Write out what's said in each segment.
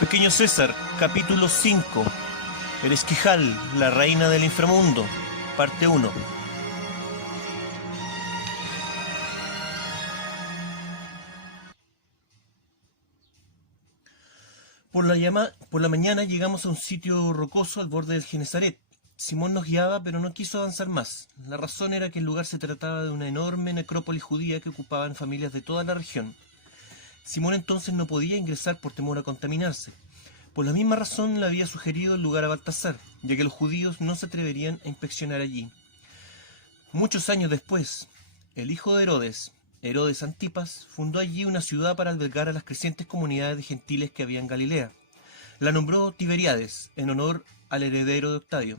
Pequeño César, capítulo 5. El Esquijal, la reina del inframundo, parte 1. Por la mañana llegamos a un sitio rocoso al borde del Genesaret. Simón nos guiaba, pero no quiso avanzar más. La razón era que el lugar se trataba de una enorme necrópolis judía que ocupaban familias de toda la región. Simón entonces no podía ingresar por temor a contaminarse. Por la misma razón le había sugerido el lugar a Baltasar, ya que los judíos no se atreverían a inspeccionar allí. Muchos años después, el hijo de Herodes, Herodes Antipas, fundó allí una ciudad para albergar a las crecientes comunidades de gentiles que había en Galilea. La nombró Tiberíades, en honor al heredero de Octavio.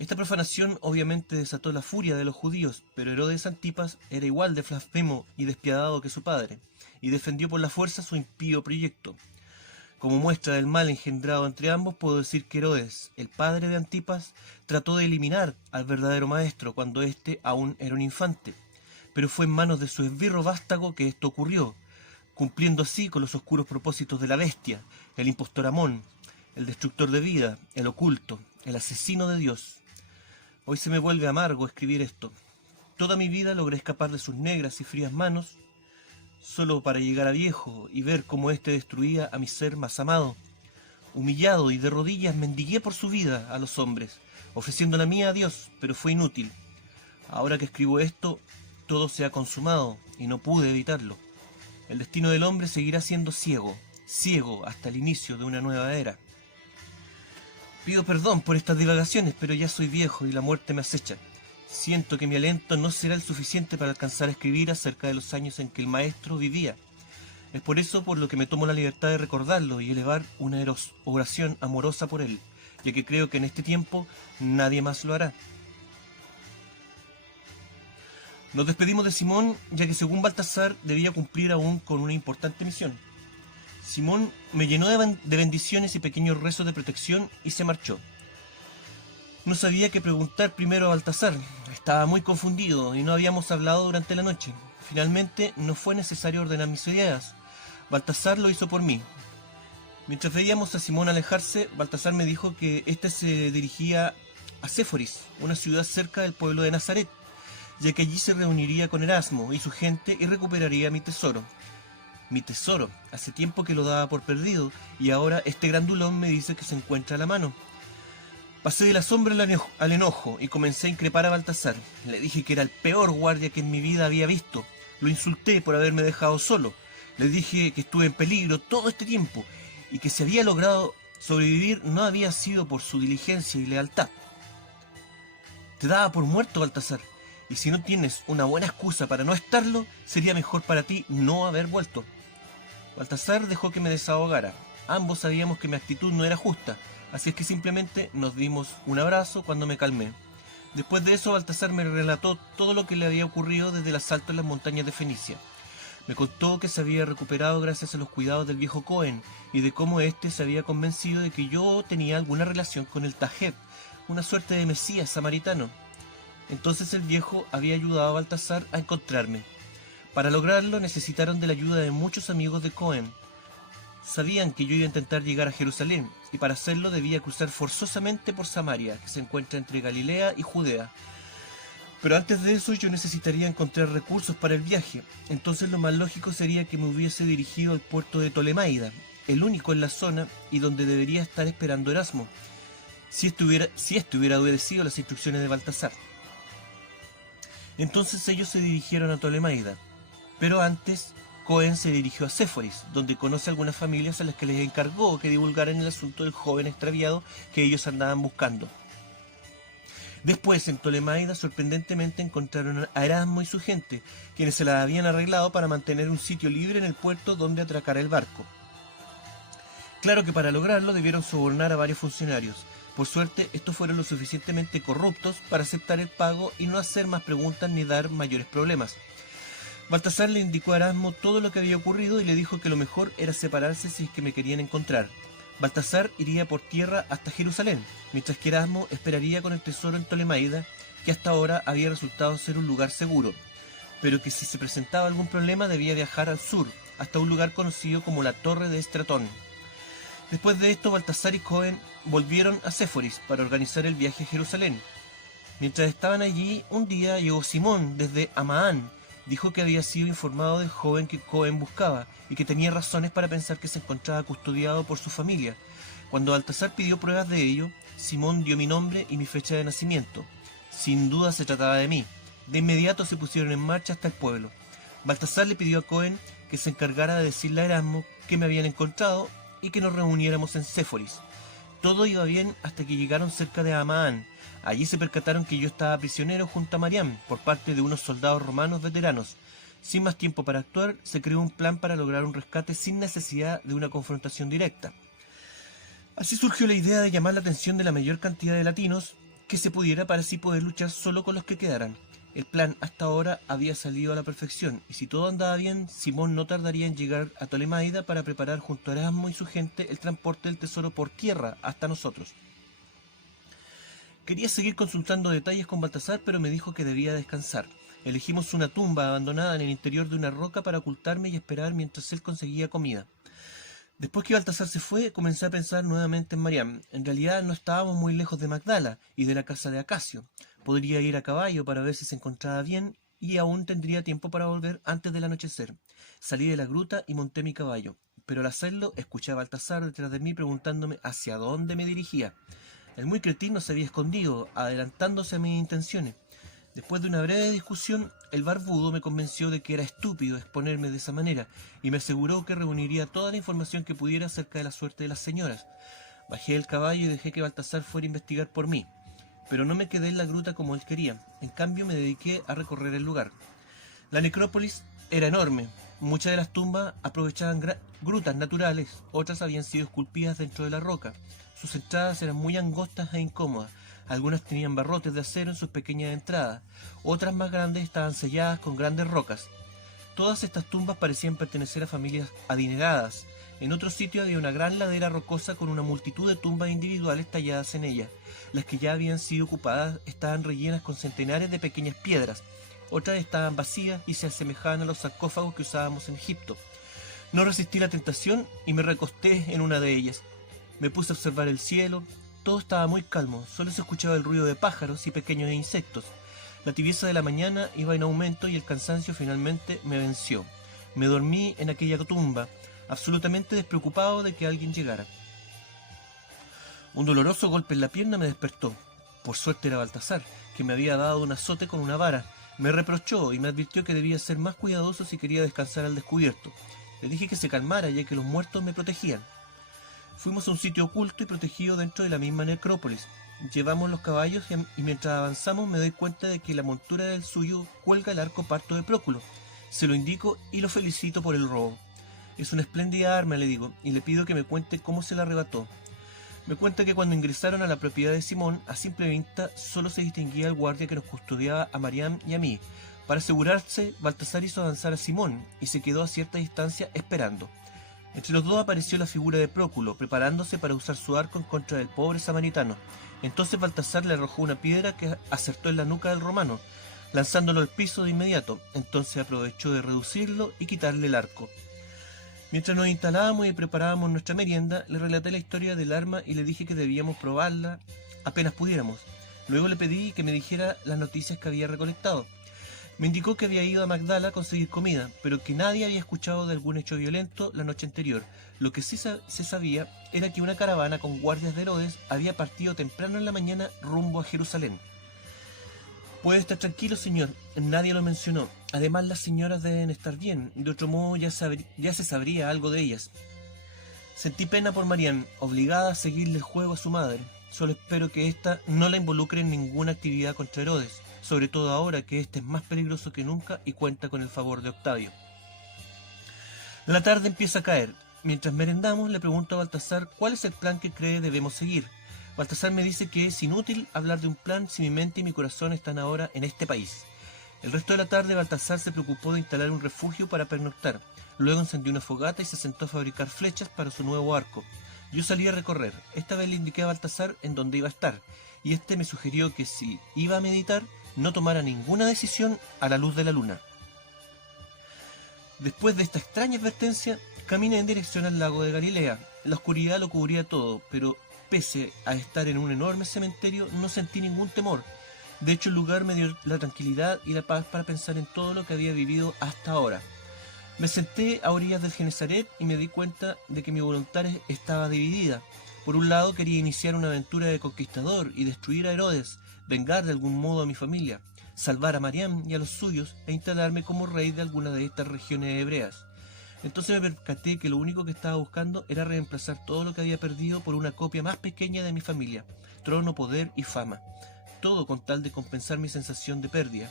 Esta profanación obviamente desató la furia de los judíos, pero Herodes Antipas era igual de blasfemo y despiadado que su padre, y defendió por la fuerza su impío proyecto. Como muestra del mal engendrado entre ambos, puedo decir que Herodes, el padre de Antipas, trató de eliminar al verdadero maestro cuando éste aún era un infante, pero fue en manos de su esbirro vástago que esto ocurrió, cumpliendo así con los oscuros propósitos de la bestia, el impostor Amón, el destructor de vida, el oculto, el asesino de Dios. Hoy se me vuelve amargo escribir esto. Toda mi vida logré escapar de sus negras y frías manos, solo para llegar a viejo y ver cómo éste destruía a mi ser más amado. Humillado y de rodillas mendigué por su vida a los hombres, ofreciendo la mía a Dios, pero fue inútil. Ahora que escribo esto, todo se ha consumado y no pude evitarlo. El destino del hombre seguirá siendo ciego, ciego hasta el inicio de una nueva era. Pido perdón por estas divagaciones, pero ya soy viejo y la muerte me acecha. Siento que mi aliento no será el suficiente para alcanzar a escribir acerca de los años en que el maestro vivía. Es por eso por lo que me tomo la libertad de recordarlo y elevar una oración amorosa por él, ya que creo que en este tiempo nadie más lo hará. Nos despedimos de Simón, ya que según Baltasar debía cumplir aún con una importante misión. Simón me llenó de bendiciones y pequeños rezos de protección y se marchó. No sabía qué preguntar primero a Baltasar. Estaba muy confundido y no habíamos hablado durante la noche. Finalmente no fue necesario ordenar mis ideas. Baltasar lo hizo por mí. Mientras veíamos a Simón alejarse, Baltasar me dijo que éste se dirigía a Séforis, una ciudad cerca del pueblo de Nazaret, ya que allí se reuniría con Erasmo y su gente y recuperaría mi tesoro. Mi tesoro, hace tiempo que lo daba por perdido, y ahora este grandulón me dice que se encuentra a la mano. Pasé del asombro al enojo y comencé a increpar a Baltasar. Le dije que era el peor guardia que en mi vida había visto. Lo insulté por haberme dejado solo. Le dije que estuve en peligro todo este tiempo y que si había logrado sobrevivir no había sido por su diligencia y lealtad. Te daba por muerto, Baltasar, y si no tienes una buena excusa para no estarlo, sería mejor para ti no haber vuelto. Baltasar dejó que me desahogara. Ambos sabíamos que mi actitud no era justa, así es que simplemente nos dimos un abrazo cuando me calmé. Después de eso, Baltasar me relató todo lo que le había ocurrido desde el asalto en las montañas de Fenicia. Me contó que se había recuperado gracias a los cuidados del viejo Cohen y de cómo éste se había convencido de que yo tenía alguna relación con el Tajeb, una suerte de mesías samaritano. Entonces el viejo había ayudado a Baltasar a encontrarme. Para lograrlo necesitaron de la ayuda de muchos amigos de Cohen. Sabían que yo iba a intentar llegar a Jerusalén, y para hacerlo debía cruzar forzosamente por Samaria, que se encuentra entre Galilea y Judea. Pero antes de eso yo necesitaría encontrar recursos para el viaje, entonces lo más lógico sería que me hubiese dirigido al puerto de Ptolemaida, el único en la zona y donde debería estar esperando Erasmo, si este hubiera obedecido las instrucciones de Baltasar. Entonces ellos se dirigieron a Ptolemaida, pero antes Cohen se dirigió a Séforis, donde conoce algunas familias a las que les encargó que divulgaran el asunto del joven extraviado que ellos andaban buscando. Después, en Ptolemaida, sorprendentemente encontraron a Erasmo y su gente, quienes se la habían arreglado para mantener un sitio libre en el puerto donde atracar el barco. Claro que para lograrlo debieron sobornar a varios funcionarios. Por suerte, estos fueron lo suficientemente corruptos para aceptar el pago y no hacer más preguntas ni dar mayores problemas. Baltasar le indicó a Erasmo todo lo que había ocurrido y le dijo que lo mejor era separarse si es que me querían encontrar. Baltasar iría por tierra hasta Jerusalén, mientras que Erasmo esperaría con el tesoro en Ptolemaida, que hasta ahora había resultado ser un lugar seguro, pero que si se presentaba algún problema debía viajar al sur, hasta un lugar conocido como la Torre de Estratón. Después de esto, Baltasar y Cohen volvieron a Séforis para organizar el viaje a Jerusalén. Mientras estaban allí, un día llegó Simón desde Amaán. Dijo que había sido informado del joven que Cohen buscaba y que tenía razones para pensar que se encontraba custodiado por su familia. Cuando Baltasar pidió pruebas de ello, Simón dio mi nombre y mi fecha de nacimiento. Sin duda se trataba de mí. De inmediato se pusieron en marcha hasta el pueblo. Baltasar le pidió a Cohen que se encargara de decirle a Erasmo que me habían encontrado y que nos reuniéramos en Séforis. Todo iba bien hasta que llegaron cerca de Amaán. Allí se percataron que yo estaba prisionero junto a Mariam por parte de unos soldados romanos veteranos. Sin más tiempo para actuar, se creó un plan para lograr un rescate sin necesidad de una confrontación directa. Así surgió la idea de llamar la atención de la mayor cantidad de latinos que se pudiera para así poder luchar solo con los que quedaran. El plan hasta ahora había salido a la perfección, y si todo andaba bien, Simón no tardaría en llegar a Ptolemaida para preparar junto a Erasmo y su gente el transporte del tesoro por tierra hasta nosotros. Quería seguir consultando detalles con Baltasar, pero me dijo que debía descansar. Elegimos una tumba abandonada en el interior de una roca para ocultarme y esperar mientras él conseguía comida. Después que Baltasar se fue, comencé a pensar nuevamente en Mariam. En realidad no estábamos muy lejos de Magdala y de la casa de Acacio. Podría ir a caballo para ver si se encontraba bien y aún tendría tiempo para volver antes del anochecer. Salí de la gruta y monté mi caballo, pero al hacerlo escuché a Baltasar detrás de mí preguntándome hacia dónde me dirigía. El muy cretino se había escondido, adelantándose a mis intenciones. Después de una breve discusión, el barbudo me convenció de que era estúpido exponerme de esa manera y me aseguró que reuniría toda la información que pudiera acerca de la suerte de las señoras. Bajé del caballo y dejé que Baltasar fuera a investigar por mí, pero no me quedé en la gruta como él quería. En cambio, me dediqué a recorrer el lugar. La necrópolis era enorme. Muchas de las tumbas aprovechaban grutas naturales, otras habían sido esculpidas dentro de la roca. Sus entradas eran muy angostas e incómodas. Algunas tenían barrotes de acero en sus pequeñas entradas, otras más grandes estaban selladas con grandes rocas. Todas estas tumbas parecían pertenecer a familias adineradas. En otro sitio había una gran ladera rocosa con una multitud de tumbas individuales talladas en ella. Las que ya habían sido ocupadas estaban rellenas con centenares de pequeñas piedras. Otras estaban vacías y se asemejaban a los sarcófagos que usábamos en Egipto. No resistí la tentación y me recosté en una de ellas. Me puse a observar el cielo. Todo estaba muy calmo, solo se escuchaba el ruido de pájaros y pequeños insectos. La tibieza de la mañana iba en aumento y el cansancio finalmente me venció. Me dormí en aquella tumba, absolutamente despreocupado de que alguien llegara. Un doloroso golpe en la pierna me despertó. Por suerte era Baltasar, que me había dado un azote con una vara. Me reprochó y me advirtió que debía ser más cuidadoso si quería descansar al descubierto. Le dije que se calmara, ya que los muertos me protegían. Fuimos a un sitio oculto y protegido dentro de la misma necrópolis. Llevamos los caballos y mientras avanzamos me doy cuenta de que la montura del suyo cuelga el arco parto de Próculo. Se lo indico y lo felicito por el robo. Es una espléndida arma, le digo, y le pido que me cuente cómo se la arrebató. Me cuenta que cuando ingresaron a la propiedad de Simón, a simple vista solo se distinguía el guardia que nos custodiaba a Mariam y a mí. Para asegurarse, Baltasar hizo avanzar a Simón y se quedó a cierta distancia esperando. Entre los dos apareció la figura de Próculo, preparándose para usar su arco en contra del pobre samaritano. Entonces Baltasar le arrojó una piedra que acertó en la nuca del romano, lanzándolo al piso de inmediato. Entonces aprovechó de reducirlo y quitarle el arco. Mientras nos instalábamos y preparábamos nuestra merienda, le relaté la historia del arma y le dije que debíamos probarla apenas pudiéramos. Luego le pedí que me dijera las noticias que había recolectado. Me indicó que había ido a Magdala a conseguir comida, pero que nadie había escuchado de algún hecho violento la noche anterior. Lo que sí se sabía era que una caravana con guardias de Herodes había partido temprano en la mañana rumbo a Jerusalén. Puede estar tranquilo, señor, nadie lo mencionó. Además, las señoras deben estar bien, de otro modo ya se sabría algo de ellas. Sentí pena por Mariam, obligada a seguirle el juego a su madre. Solo espero que ésta no la involucre en ninguna actividad contra Herodes, sobre todo ahora que éste es más peligroso que nunca y cuenta con el favor de Octavio. La tarde empieza a caer. Mientras merendamos, le pregunto a Baltasar cuál es el plan que cree debemos seguir. Baltasar me dice que es inútil hablar de un plan si mi mente y mi corazón están ahora en este país. El resto de la tarde Baltasar se preocupó de instalar un refugio para pernoctar. Luego encendió una fogata y se sentó a fabricar flechas para su nuevo arco. Yo salí a recorrer. Esta vez le indiqué a Baltasar en dónde iba a estar, y este me sugirió que si iba a meditar, no tomara ninguna decisión a la luz de la luna. Después de esta extraña advertencia, caminé en dirección al lago de Galilea. La oscuridad lo cubría todo, pero pese a estar en un enorme cementerio, no sentí ningún temor. De hecho, el lugar me dio la tranquilidad y la paz para pensar en todo lo que había vivido hasta ahora. Me senté a orillas del Genesaret y me di cuenta de que mi voluntad estaba dividida. Por un lado quería iniciar una aventura de conquistador y destruir a Herodes, vengar de algún modo a mi familia, salvar a Mariam y a los suyos e instalarme como rey de alguna de estas regiones hebreas. Entonces me percaté que lo único que estaba buscando era reemplazar todo lo que había perdido por una copia más pequeña de mi familia, trono, poder y fama, todo con tal de compensar mi sensación de pérdida.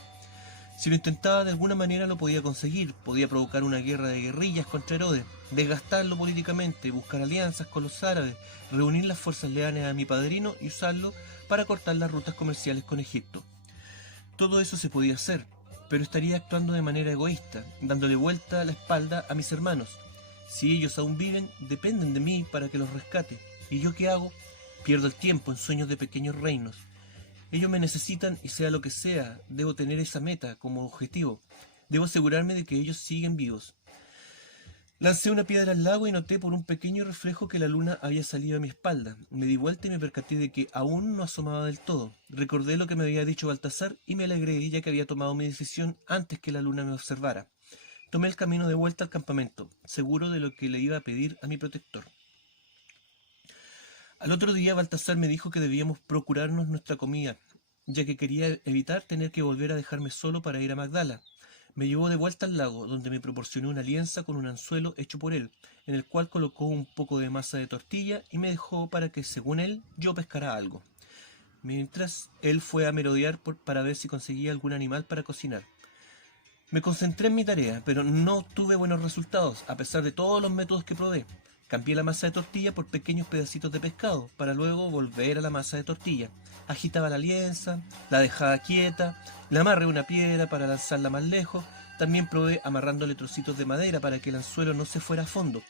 Si lo intentaba de alguna manera lo podía conseguir, podía provocar una guerra de guerrillas contra Herodes, desgastarlo políticamente, buscar alianzas con los árabes, reunir las fuerzas leales a mi padrino y usarlo para cortar las rutas comerciales con Egipto. Todo eso se podía hacer, pero estaría actuando de manera egoísta, dándole vuelta a la espalda a mis hermanos. Si ellos aún viven, dependen de mí para que los rescate. ¿Y yo qué hago? Pierdo el tiempo en sueños de pequeños reinos. Ellos me necesitan y sea lo que sea, debo tener esa meta como objetivo. Debo asegurarme de que ellos siguen vivos. Lancé una piedra al lago y noté por un pequeño reflejo que la luna había salido a mi espalda. Me di vuelta y me percaté de que aún no asomaba del todo. Recordé lo que me había dicho Baltasar y me alegré ya que había tomado mi decisión antes que la luna me observara. Tomé el camino de vuelta al campamento, seguro de lo que le iba a pedir a mi protector. Al otro día Baltasar me dijo que debíamos procurarnos nuestra comida, ya que quería evitar tener que volver a dejarme solo para ir a Magdala. Me llevó de vuelta al lago, donde me proporcionó una alianza con un anzuelo hecho por él, en el cual colocó un poco de masa de tortilla y me dejó para que, según él, yo pescara algo. Mientras, él fue a merodear para ver si conseguía algún animal para cocinar. Me concentré en mi tarea, pero no obtuve buenos resultados, a pesar de todos los métodos que probé. Cambié la masa de tortilla por pequeños pedacitos de pescado, para luego volver a la masa de tortilla. Agitaba la lienza, la dejaba quieta, le amarré una piedra para lanzarla más lejos, también probé amarrándole trocitos de madera para que el anzuelo no se fuera a fondo.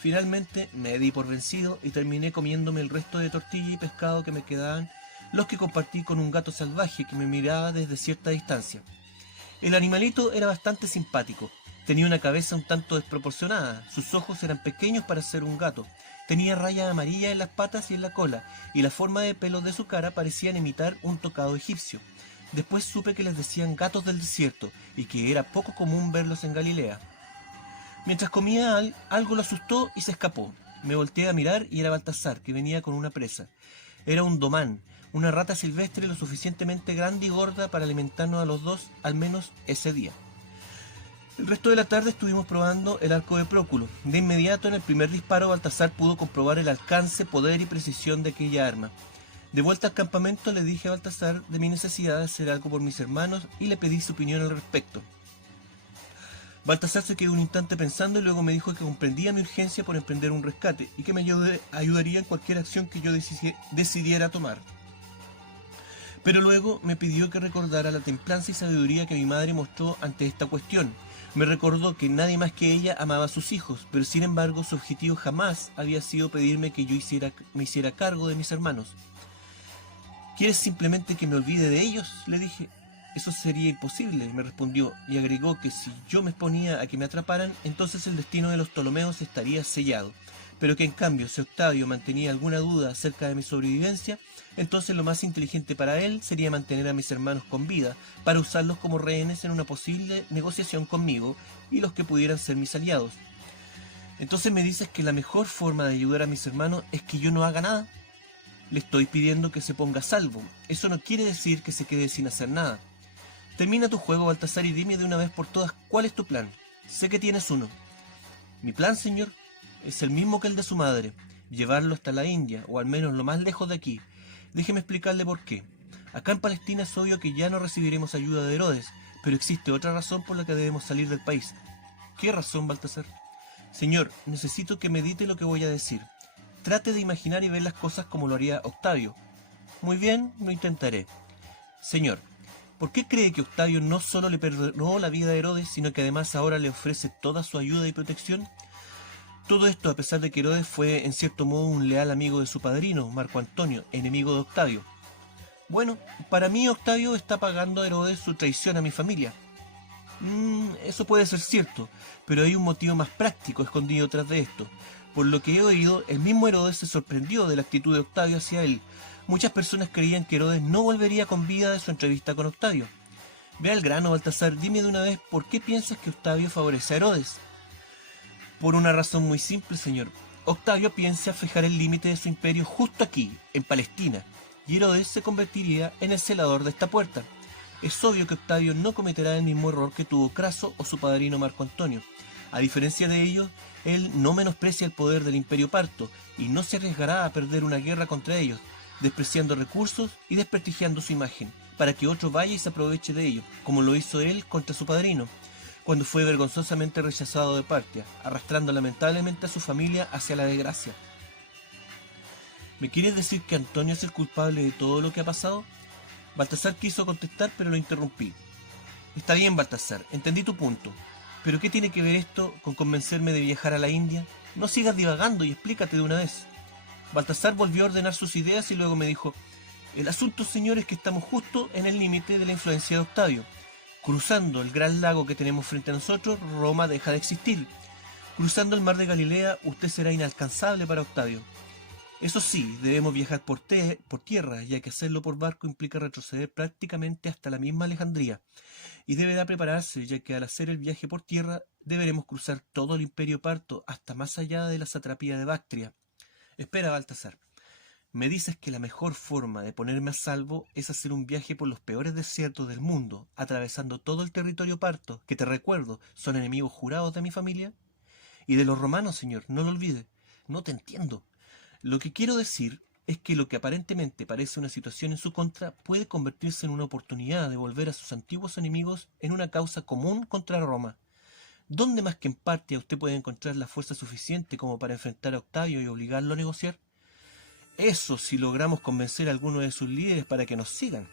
Finalmente me di por vencido y terminé comiéndome el resto de tortilla y pescado que me quedaban, los que compartí con un gato salvaje que me miraba desde cierta distancia. El animalito era bastante simpático. Tenía una cabeza un tanto desproporcionada, sus ojos eran pequeños para ser un gato, tenía rayas amarillas en las patas y en la cola, y la forma de pelos de su cara parecían imitar un tocado egipcio. Después supe que les decían gatos del desierto, y que era poco común verlos en Galilea. Mientras comía algo lo asustó y se escapó. Me volteé a mirar y era Baltasar, que venía con una presa. Era un domán, una rata silvestre lo suficientemente grande y gorda para alimentarnos a los dos, al menos ese día. El resto de la tarde estuvimos probando el arco de Próculo. De inmediato, en el primer disparo, Baltasar pudo comprobar el alcance, poder y precisión de aquella arma. De vuelta al campamento, le dije a Baltasar de mi necesidad de hacer algo por mis hermanos y le pedí su opinión al respecto. Baltasar se quedó un instante pensando y luego me dijo que comprendía mi urgencia por emprender un rescate y que me ayudaría en cualquier acción que yo decidiera tomar. Pero luego me pidió que recordara la templanza y sabiduría que mi madre mostró ante esta cuestión. Me recordó que nadie más que ella amaba a sus hijos, pero sin embargo su objetivo jamás había sido pedirme que yo me hiciera cargo de mis hermanos. ¿Quieres simplemente que me olvide de ellos?, le dije. Eso sería imposible, me respondió, y agregó que si yo me exponía a que me atraparan, entonces el destino de los Ptolomeos estaría sellado, pero que en cambio si Octavio mantenía alguna duda acerca de mi sobrevivencia, entonces lo más inteligente para él sería mantener a mis hermanos con vida, para usarlos como rehenes en una posible negociación conmigo y los que pudieran ser mis aliados. Entonces me dices que la mejor forma de ayudar a mis hermanos es que yo no haga nada. Le estoy pidiendo que se ponga a salvo. Eso no quiere decir que se quede sin hacer nada. Termina tu juego, Baltasar, y dime de una vez por todas cuál es tu plan. Sé que tienes uno. Mi plan, señor, es el mismo que el de su madre, llevarlo hasta la India, o al menos lo más lejos de aquí. Déjeme explicarle por qué. Acá en Palestina es obvio que ya no recibiremos ayuda de Herodes, pero existe otra razón por la que debemos salir del país. ¿Qué razón, Baltasar? Señor, necesito que medite lo que voy a decir. Trate de imaginar y ver las cosas como lo haría Octavio. Muy bien, lo intentaré. Señor, ¿por qué cree que Octavio no solo le perdonó la vida a Herodes, sino que además ahora le ofrece toda su ayuda y protección? Todo esto a pesar de que Herodes fue en cierto modo un leal amigo de su padrino, Marco Antonio, enemigo de Octavio. Bueno, para mí Octavio está pagando a Herodes su traición a mi familia. Eso puede ser cierto, pero hay un motivo más práctico escondido tras de esto. Por lo que he oído, el mismo Herodes se sorprendió de la actitud de Octavio hacia él. Muchas personas creían que Herodes no volvería con vida de su entrevista con Octavio. Ve al grano, Baltasar, dime de una vez por qué piensas que Octavio favorece a Herodes. Por una razón muy simple, señor. Octavio piensa fijar el límite de su imperio justo aquí, en Palestina, y Herodes se convertiría en el celador de esta puerta. Es obvio que Octavio no cometerá el mismo error que tuvo Craso o su padrino Marco Antonio. A diferencia de ellos, él no menosprecia el poder del imperio parto y no se arriesgará a perder una guerra contra ellos, despreciando recursos y desprestigiando su imagen, para que otro vaya y se aproveche de ello, como lo hizo él contra su padrino, cuando fue vergonzosamente rechazado de Partia, arrastrando lamentablemente a su familia hacia la desgracia. ¿Me quieres decir que Antonio es el culpable de todo lo que ha pasado? Baltasar quiso contestar, pero lo interrumpí. Está bien, Baltasar, entendí tu punto. ¿Pero qué tiene que ver esto con convencerme de viajar a la India? No sigas divagando y explícate de una vez. Baltasar volvió a ordenar sus ideas y luego me dijo: el asunto, señor, es que estamos justo en el límite de la influencia de Octavio. Cruzando el gran lago que tenemos frente a nosotros, Roma deja de existir. Cruzando el mar de Galilea, usted será inalcanzable para Octavio. Eso sí, debemos viajar por tierra, ya que hacerlo por barco implica retroceder prácticamente hasta la misma Alejandría, y deberá prepararse, ya que al hacer el viaje por tierra deberemos cruzar todo el imperio parto hasta más allá de la satrapía de Bactria. Espera, Baltasar. Me dices que la mejor forma de ponerme a salvo es hacer un viaje por los peores desiertos del mundo, atravesando todo el territorio parto, que te recuerdo, son enemigos jurados de mi familia. Y de los romanos, señor, no lo olvide. No te entiendo. Lo que quiero decir es que lo que aparentemente parece una situación en su contra puede convertirse en una oportunidad de volver a sus antiguos enemigos en una causa común contra Roma. ¿Dónde más que en Partia usted puede encontrar la fuerza suficiente como para enfrentar a Octavio y obligarlo a negociar? Eso si logramos convencer a alguno de sus líderes para que nos sigan.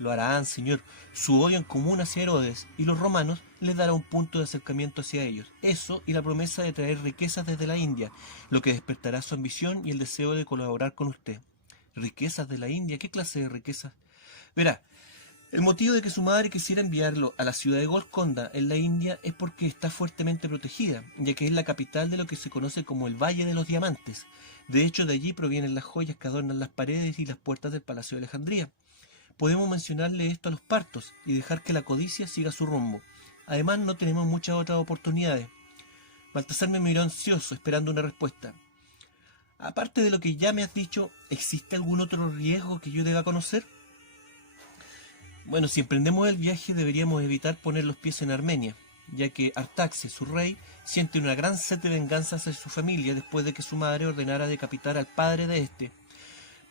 Lo harán, señor. Su odio en común hacia Herodes y los romanos les dará un punto de acercamiento hacia ellos. Eso y la promesa de traer riquezas desde la India, lo que despertará su ambición y el deseo de colaborar con usted. ¿Riquezas de la India? ¿Qué clase de riquezas? Verá, el motivo de que su madre quisiera enviarlo a la ciudad de Golconda, en la India, es porque está fuertemente protegida, ya que es la capital de lo que se conoce como el Valle de los Diamantes. De hecho, de allí provienen las joyas que adornan las paredes y las puertas del Palacio de Alejandría. Podemos mencionarle esto a los partos y dejar que la codicia siga su rumbo. Además, no tenemos muchas otras oportunidades. Baltasar me miró ansioso, esperando una respuesta. Aparte de lo que ya me has dicho, ¿existe algún otro riesgo que yo deba conocer? Bueno, si emprendemos el viaje deberíamos evitar poner los pies en Armenia, ya que Artaxes, su rey, siente una gran sed de venganza hacia su familia después de que su madre ordenara decapitar al padre de este.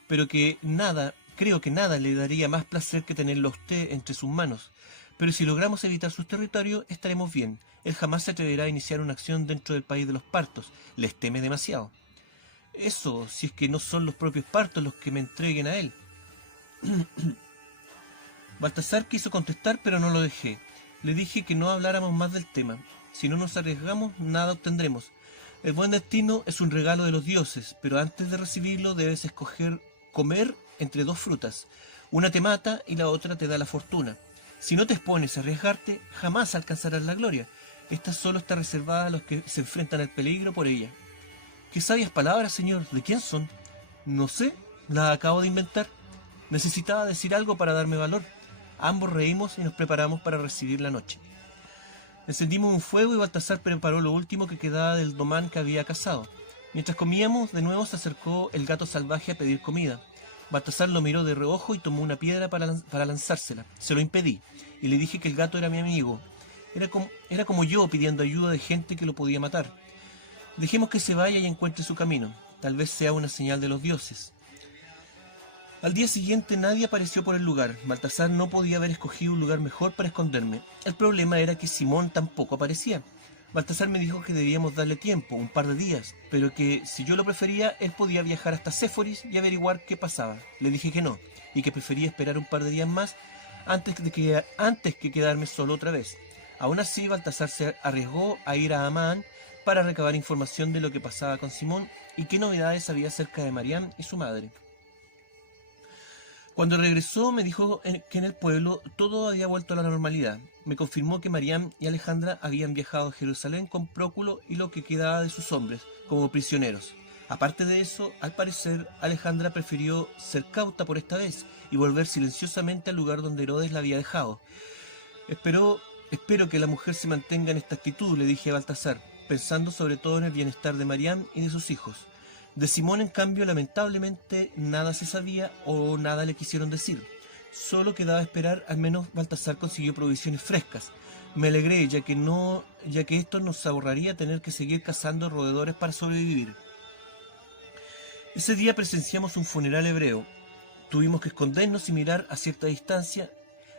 Pero creo que nada le daría más placer que tenerlo a usted entre sus manos. Pero si logramos evitar sus territorios, estaremos bien. Él jamás se atreverá a iniciar una acción dentro del país de los partos. Les teme demasiado. Eso, si es que no son los propios partos los que me entreguen a él. Baltasar quiso contestar, pero no lo dejé. Le dije que no habláramos más del tema. Si no nos arriesgamos, nada obtendremos. El buen destino es un regalo de los dioses, pero antes de recibirlo debes escoger comer entre dos frutas. Una te mata y la otra te da la fortuna. Si no te expones a arriesgarte, jamás alcanzarás la gloria. Esta solo está reservada a los que se enfrentan al peligro por ella. ¡Qué sabias palabras, señor! ¿De quién son? No sé, las acabo de inventar. Necesitaba decir algo para darme valor. Ambos reímos y nos preparamos para recibir la noche. Encendimos un fuego y Baltasar preparó lo último que quedaba del domán que había cazado. Mientras comíamos, de nuevo se acercó el gato salvaje a pedir comida. Baltasar lo miró de reojo y tomó una piedra para lanzársela. Se lo impedí y le dije que el gato era mi amigo. Era como yo pidiendo ayuda de gente que lo podía matar. Dejemos que se vaya y encuentre su camino. Tal vez sea una señal de los dioses. Al día siguiente nadie apareció por el lugar. Baltasar no podía haber escogido un lugar mejor para esconderme. El problema era que Simón tampoco aparecía. Baltasar me dijo que debíamos darle tiempo, un par de días, pero que si yo lo prefería, él podía viajar hasta Séforis y averiguar qué pasaba. Le dije que no, y que prefería esperar un par de días más antes que quedarme solo otra vez. Aún así, Baltasar se arriesgó a ir a Amán para recabar información de lo que pasaba con Simón y qué novedades había acerca de Mariam y su madre. Cuando regresó me dijo que en el pueblo todo había vuelto a la normalidad. Me confirmó que Mariam y Alejandra habían viajado a Jerusalén con Próculo y lo que quedaba de sus hombres, como prisioneros. Aparte de eso, al parecer, Alejandra prefirió ser cauta por esta vez y volver silenciosamente al lugar donde Herodes la había dejado. Espero que la mujer se mantenga en esta actitud, le dije a Baltasar, pensando sobre todo en el bienestar de Mariam y de sus hijos. De Simón, en cambio, lamentablemente nada se sabía o nada le quisieron decir. Solo quedaba esperar, al menos Baltasar consiguió provisiones frescas. Me alegré, ya que esto nos ahorraría tener que seguir cazando roedores para sobrevivir. Ese día presenciamos un funeral hebreo. Tuvimos que escondernos y mirar a cierta distancia.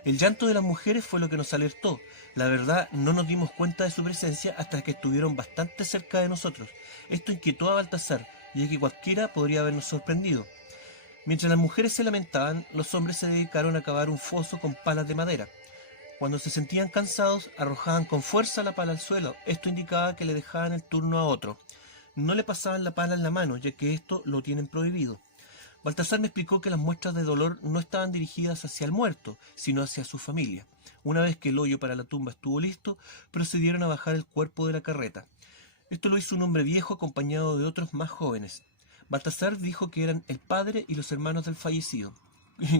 El llanto de las mujeres fue lo que nos alertó. La verdad, no nos dimos cuenta de su presencia hasta que estuvieron bastante cerca de nosotros. Esto inquietó a Baltasar, ya que cualquiera podría habernos sorprendido. Mientras las mujeres se lamentaban, los hombres se dedicaron a cavar un foso con palas de madera. Cuando se sentían cansados, arrojaban con fuerza la pala al suelo. Esto indicaba que le dejaban el turno a otro. No le pasaban la pala en la mano, ya que esto lo tienen prohibido. Baltasar me explicó que las muestras de dolor no estaban dirigidas hacia el muerto, sino hacia su familia. Una vez que el hoyo para la tumba estuvo listo, procedieron a bajar el cuerpo de la carreta. Esto lo hizo un hombre viejo acompañado de otros más jóvenes. Baltasar dijo que eran el padre y los hermanos del fallecido.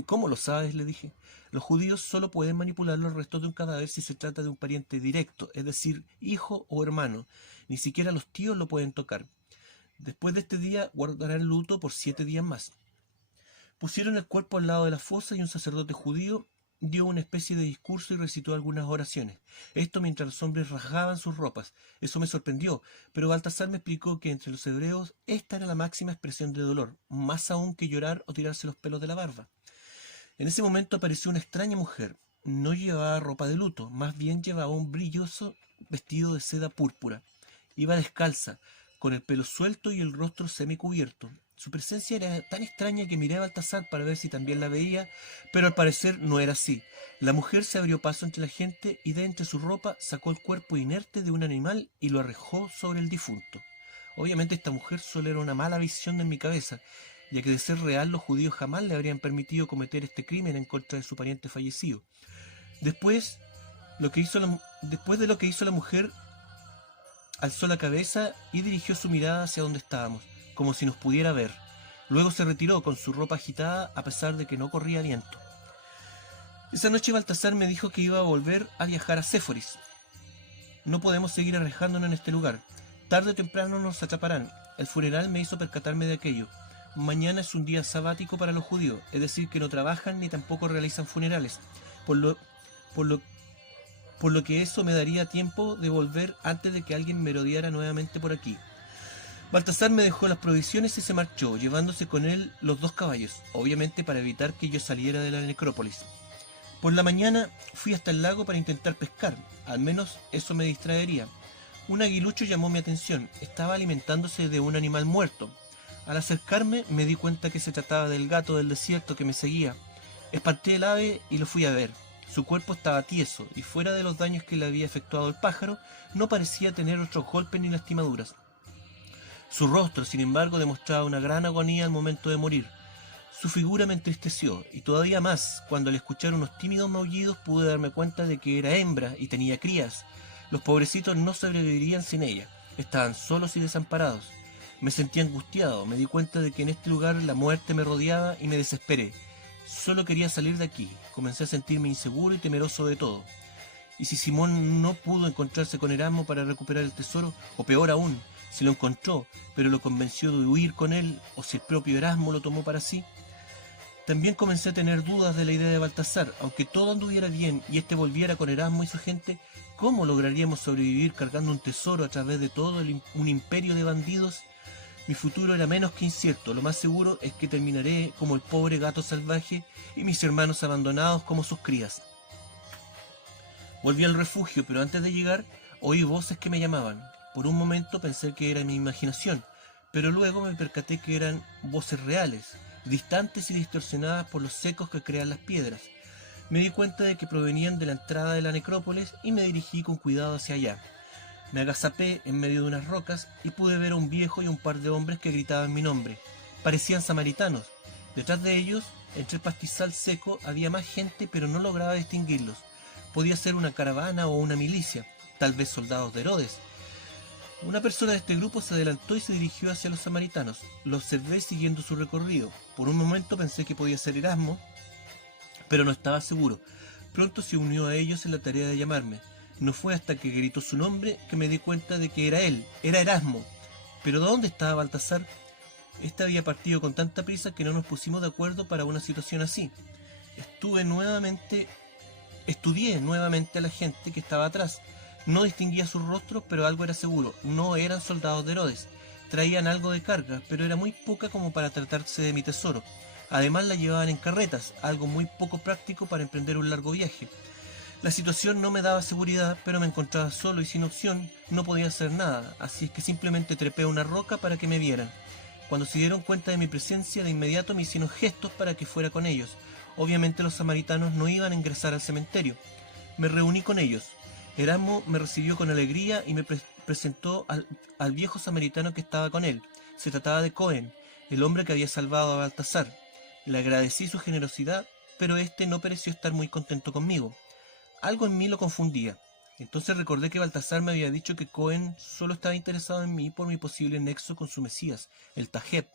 ¿Cómo lo sabes?, le dije. Los judíos solo pueden manipular los restos de un cadáver si se trata de un pariente directo, es decir, hijo o hermano. Ni siquiera los tíos lo pueden tocar. Después de este día guardarán luto por 7 días más. Pusieron el cuerpo al lado de la fosa y un sacerdote judío dio una especie de discurso y recitó algunas oraciones. Esto mientras los hombres rasgaban sus ropas. Eso me sorprendió, pero Baltasar me explicó que entre los hebreos esta era la máxima expresión de dolor, más aún que llorar o tirarse los pelos de la barba. En ese momento apareció una extraña mujer. No llevaba ropa de luto, más bien llevaba un brilloso vestido de seda púrpura. Iba descalza, con el pelo suelto y el rostro semicubierto. Su presencia era tan extraña que miré a Baltasar para ver si también la veía, pero al parecer no era así. La mujer se abrió paso entre la gente y de entre su ropa sacó el cuerpo inerte de un animal y lo arrojó sobre el difunto. Obviamente esta mujer solo era una mala visión en mi cabeza, ya que de ser real los judíos jamás le habrían permitido cometer este crimen en contra de su pariente fallecido. Después de lo que hizo la mujer, alzó la cabeza y dirigió su mirada hacia donde estábamos, como si nos pudiera ver. Luego se retiró con su ropa agitada a pesar de que no corría viento. Esa noche Baltasar me dijo que iba a volver a viajar a Séforis. No podemos seguir arriesgándonos en este lugar. Tarde o temprano nos atraparán. El funeral me hizo percatarme de aquello. Mañana es un día sabático para los judíos, es decir, que no trabajan ni tampoco realizan funerales, por lo que eso me daría tiempo de volver antes de que alguien merodeara nuevamente por aquí. Baltasar me dejó las provisiones y se marchó, llevándose con él los 2 caballos, obviamente para evitar que yo saliera de la necrópolis. Por la mañana fui hasta el lago para intentar pescar, al menos eso me distraería. Un aguilucho llamó mi atención, estaba alimentándose de un animal muerto. Al acercarme me di cuenta que se trataba del gato del desierto que me seguía. Espanté el ave y lo fui a ver. Su cuerpo estaba tieso y fuera de los daños que le había efectuado el pájaro, no parecía tener otros golpes ni lastimaduras. Su rostro, sin embargo, demostraba una gran agonía al momento de morir. Su figura me entristeció, y todavía más, cuando al escuchar unos tímidos maullidos pude darme cuenta de que era hembra y tenía crías. Los pobrecitos no sobrevivirían sin ella, estaban solos y desamparados. Me sentí angustiado, me di cuenta de que en este lugar la muerte me rodeaba y me desesperé. Solo quería salir de aquí, comencé a sentirme inseguro y temeroso de todo. ¿Y si Simón no pudo encontrarse con Erasmo para recuperar el tesoro? O peor aún, si lo encontró, pero lo convenció de huir con él, o si el propio Erasmo lo tomó para sí. También comencé a tener dudas de la idea de Baltasar. Aunque todo anduviera bien y este volviera con Erasmo y su gente, ¿cómo lograríamos sobrevivir cargando un tesoro a través de todo un imperio de bandidos? Mi futuro era menos que incierto. Lo más seguro es que terminaré como el pobre gato salvaje y mis hermanos abandonados como sus crías. Volví al refugio, pero antes de llegar oí voces que me llamaban. Por un momento pensé que era mi imaginación, pero luego me percaté que eran voces reales, distantes y distorsionadas por los ecos que crean las piedras. Me di cuenta de que provenían de la entrada de la necrópolis y me dirigí con cuidado hacia allá. Me agazapé en medio de unas rocas y pude ver a un viejo y un par de hombres que gritaban mi nombre. Parecían samaritanos. Detrás de ellos Entre el pastizal seco había más gente, pero no lograba distinguirlos. Podía ser una caravana o una milicia, tal vez soldados de Herodes. Una persona de este grupo se adelantó y se dirigió hacia los samaritanos. Lo observé siguiendo su recorrido. Por un momento pensé que podía ser Erasmo, pero no estaba seguro. Pronto se unió a ellos en la tarea de llamarme. No fue hasta que gritó su nombre que me di cuenta de que era él, era Erasmo. ¿Pero dónde estaba Baltasar? Este había partido con tanta prisa que no nos pusimos de acuerdo para una situación así. Estudié nuevamente a la gente que estaba atrás. No distinguía sus rostros, pero algo era seguro. No eran soldados de Herodes. Traían algo de carga, pero era muy poca como para tratarse de mi tesoro. Además la llevaban en carretas, algo muy poco práctico para emprender un largo viaje. La situación no me daba seguridad, pero me encontraba solo y sin opción, no podía hacer nada, así es que simplemente trepé a una roca para que me vieran. Cuando se dieron cuenta de mi presencia, de inmediato me hicieron gestos para que fuera con ellos. Obviamente los samaritanos no iban a ingresar al cementerio. Me reuní con ellos. Erasmo me recibió con alegría y me presentó al viejo samaritano que estaba con él. Se trataba de Cohen, el hombre que había salvado a Baltasar. Le agradecí su generosidad, pero este no pareció estar muy contento conmigo. Algo en mí lo confundía. Entonces recordé que Baltasar me había dicho que Cohen solo estaba interesado en mí por mi posible nexo con su Mesías, el Tajeb.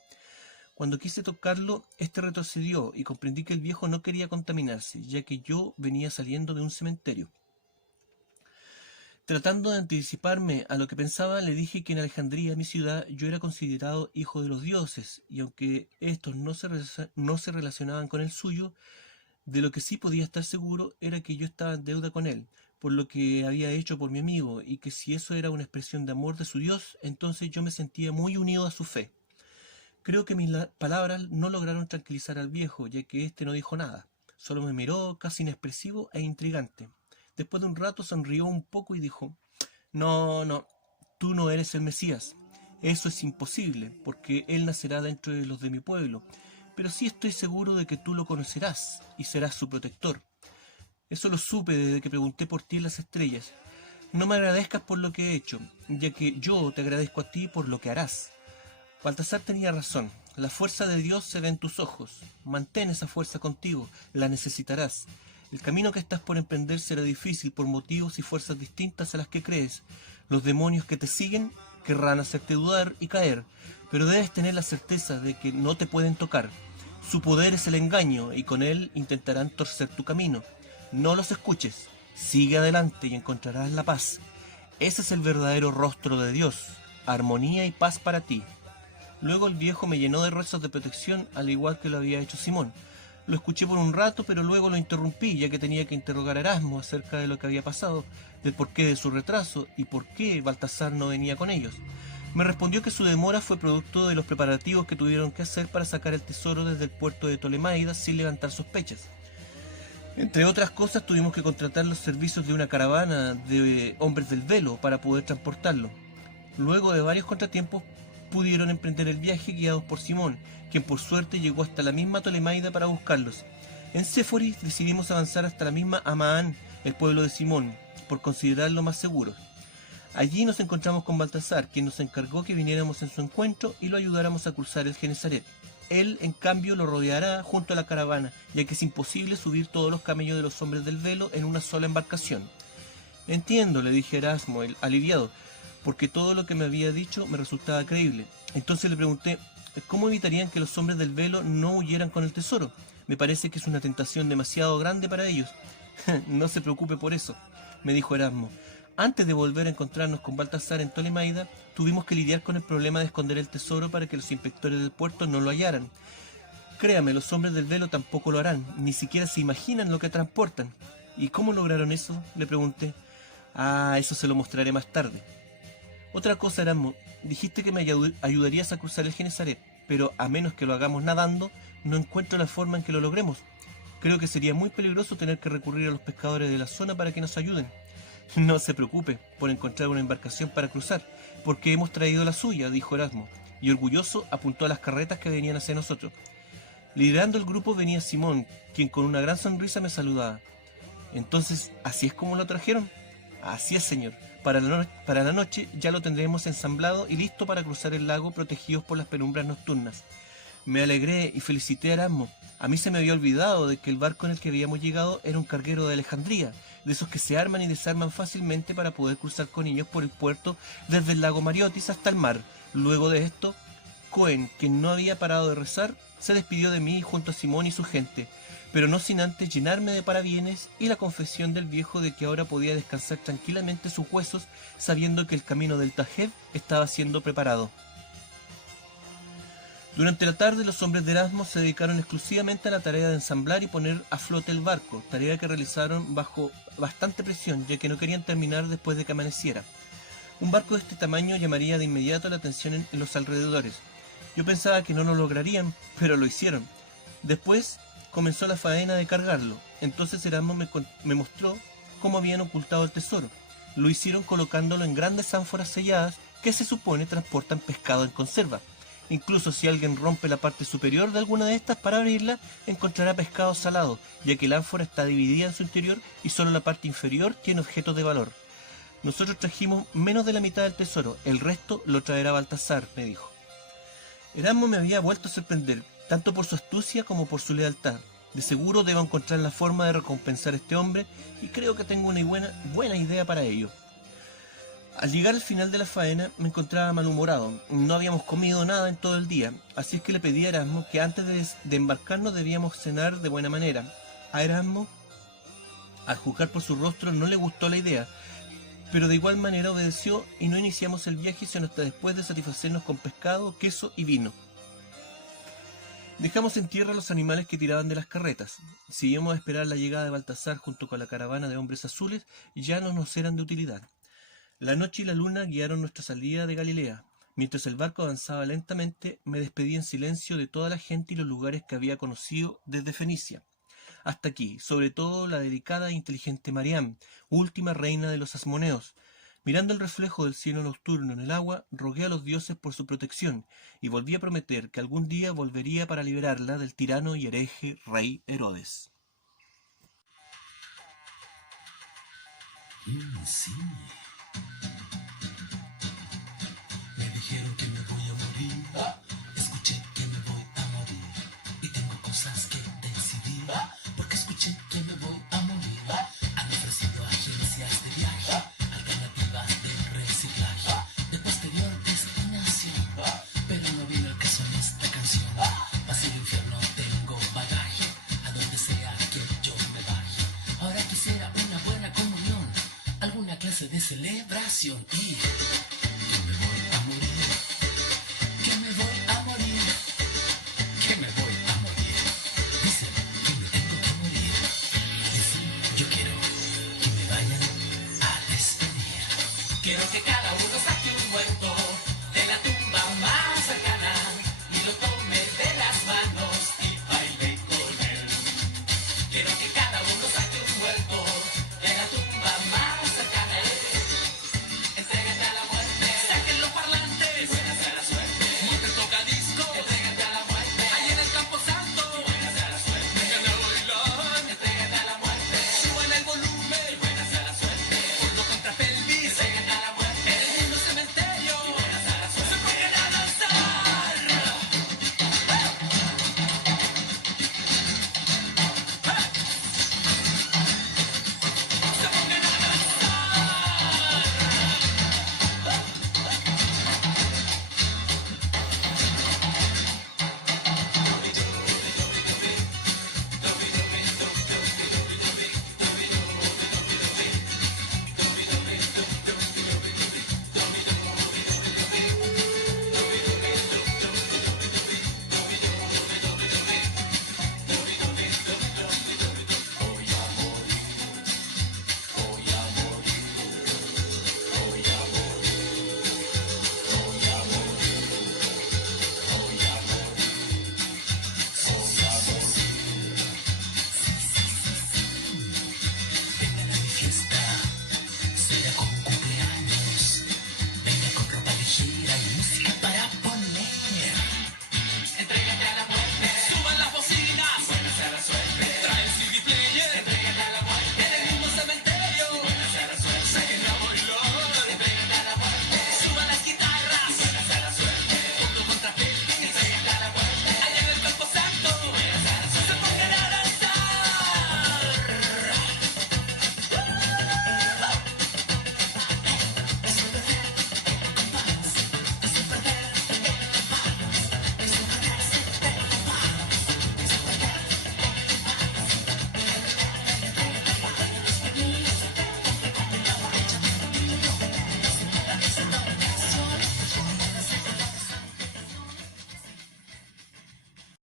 Cuando quise tocarlo, este retrocedió y comprendí que el viejo no quería contaminarse, ya que yo venía saliendo de un cementerio. Tratando de anticiparme a lo que pensaba, le dije que en Alejandría, mi ciudad, yo era considerado hijo de los dioses, y aunque estos no se relacionaban con el suyo, de lo que sí podía estar seguro era que yo estaba en deuda con él, por lo que había hecho por mi amigo, y que si eso era una expresión de amor de su Dios, entonces yo me sentía muy unido a su fe. Creo que mis palabras no lograron tranquilizar al viejo, ya que éste no dijo nada. Solo me miró, casi inexpresivo e intrigante. Después de un rato sonrió un poco y dijo: No, tú no eres el Mesías. Eso es imposible, porque él nacerá dentro de los de mi pueblo. Pero sí estoy seguro de que tú lo conocerás y serás su protector. Eso lo supe desde que pregunté por ti en las estrellas. No me agradezcas por lo que he hecho, ya que yo te agradezco a ti por lo que harás. Baltasar tenía razón. La fuerza de Dios se ve en tus ojos. Mantén esa fuerza contigo, la necesitarás. El camino que estás por emprender será difícil por motivos y fuerzas distintas a las que crees. Los demonios que te siguen querrán hacerte dudar y caer, pero debes tener la certeza de que no te pueden tocar. Su poder es el engaño y con él intentarán torcer tu camino. No los escuches, sigue adelante y encontrarás la paz. Ese es el verdadero rostro de Dios, armonía y paz para ti. Luego el viejo me llenó de rezos de protección, al igual que lo había hecho Simón. Lo escuché por un rato, pero luego lo interrumpí, ya que tenía que interrogar a Erasmo acerca de lo que había pasado, del porqué de su retraso y por qué Baltasar no venía con ellos. Me respondió que su demora fue producto de los preparativos que tuvieron que hacer para sacar el tesoro desde el puerto de Ptolemaida sin levantar sospechas. Entre otras cosas, tuvimos que contratar los servicios de una caravana de hombres del velo para poder transportarlo. Luego de varios contratiempos, pudieron emprender el viaje guiados por Simón, quien por suerte llegó hasta la misma Ptolemaida para buscarlos. En Séforis decidimos avanzar hasta la misma Amaán, el pueblo de Simón, por considerarlo más seguro. Allí nos encontramos con Baltasar, quien nos encargó que viniéramos en su encuentro y lo ayudáramos a cruzar el Genesaret. Él, en cambio, lo rodeará junto a la caravana, ya que es imposible subir todos los camellos de los hombres del velo en una sola embarcación. Entiendo, le dije a Erasmo, aliviado, porque todo lo que me había dicho me resultaba creíble. Entonces le pregunté, ¿cómo evitarían que los hombres del velo no huyeran con el tesoro? Me parece que es una tentación demasiado grande para ellos. No se preocupe por eso, me dijo Erasmo. Antes de volver a encontrarnos con Baltasar en Ptolemaida, tuvimos que lidiar con el problema de esconder el tesoro para que los inspectores del puerto no lo hallaran. Créame, los hombres del velo tampoco lo harán, ni siquiera se imaginan lo que transportan. ¿Y cómo lograron eso?, le pregunté. Eso se lo mostraré más tarde. Otra cosa, Erasmo, dijiste que me ayudarías a cruzar el Genesaret, pero a menos que lo hagamos nadando, no encuentro la forma en que lo logremos. Creo que sería muy peligroso tener que recurrir a los pescadores de la zona para que nos ayuden. No se preocupe por encontrar una embarcación para cruzar, porque hemos traído la suya, dijo Erasmo, y orgulloso apuntó a las carretas que venían hacia nosotros. Liderando el grupo venía Simón, quien con una gran sonrisa me saludaba. Entonces, ¿así es como lo trajeron? Así es, señor. Para la noche ya lo tendremos ensamblado y listo para cruzar el lago protegidos por las penumbras nocturnas. Me alegré y felicité a Erasmo. A mí se me había olvidado de que el barco en el que habíamos llegado era un carguero de Alejandría, de esos que se arman y desarman fácilmente para poder cruzar con ellos por el puerto desde el lago Mariotis hasta el mar. Luego de esto, Cohen, quien no había parado de rezar, se despidió de mí junto a Simón y su gente, pero no sin antes llenarme de parabienes y la confesión del viejo de que ahora podía descansar tranquilamente sus huesos, sabiendo que el camino del Tajeb estaba siendo preparado. Durante la tarde los hombres de Erasmo se dedicaron exclusivamente a la tarea de ensamblar y poner a flote el barco, tarea que realizaron bajo bastante presión, ya que no querían terminar después de que amaneciera. Un barco de este tamaño llamaría de inmediato la atención en los alrededores. Yo pensaba que no lo lograrían, pero lo hicieron. Después comenzó la faena de cargarlo. Entonces Erasmo me mostró cómo habían ocultado el tesoro. Lo hicieron colocándolo en grandes ánforas selladas que se supone transportan pescado en conserva. Incluso si alguien rompe la parte superior de alguna de estas para abrirla, encontrará pescado salado, ya que la ánfora está dividida en su interior y solo la parte inferior tiene objetos de valor. Nosotros trajimos menos de la mitad del tesoro, el resto lo traerá Baltasar, me dijo. Erasmo me había vuelto a sorprender, tanto por su astucia como por su lealtad. De seguro debo encontrar la forma de recompensar a este hombre y creo que tengo una buena idea para ello. Al llegar al final de la faena me encontraba malhumorado. No habíamos comido nada en todo el día, así es que le pedí a Erasmo que antes de embarcarnos debíamos cenar de buena manera. A Erasmo, al juzgar por su rostro, no le gustó la idea, pero de igual manera obedeció y no iniciamos el viaje sino hasta después de satisfacernos con pescado, queso y vino. Dejamos en tierra los animales que tiraban de las carretas. Si íbamos a esperar la llegada de Baltasar junto con la caravana de hombres azules, ya no nos eran de utilidad. La noche y la luna guiaron nuestra salida de Galilea. Mientras el barco avanzaba lentamente, me despedí en silencio de toda la gente y los lugares que había conocido desde Fenicia. Hasta aquí, sobre todo la delicada e inteligente Mariam, última reina de los asmoneos. Mirando el reflejo del cielo nocturno en el agua, rogué a los dioses por su protección y volví a prometer que algún día volvería para liberarla del tirano y hereje rey Herodes. Sí. Me dijeron que me voy a morir. Escuché que me voy a morir. Y tengo cosas que decidir. Porque escuché que me voy a morir. Han ofrecido agencias de viaje, alternativas de reciclaje, de posterior destinación. Pero no viene el caso en esta canción. Paz y infierno tengo bagaje, a donde sea que yo me baje. Ahora quisiera una buena comunión, alguna clase de celebración. Y que me voy a morir, que me voy a morir, que me voy a morir. Dicen que me tengo que morir. Y sí, yo quiero que me vayan a despedir. Quiero que cada uno salga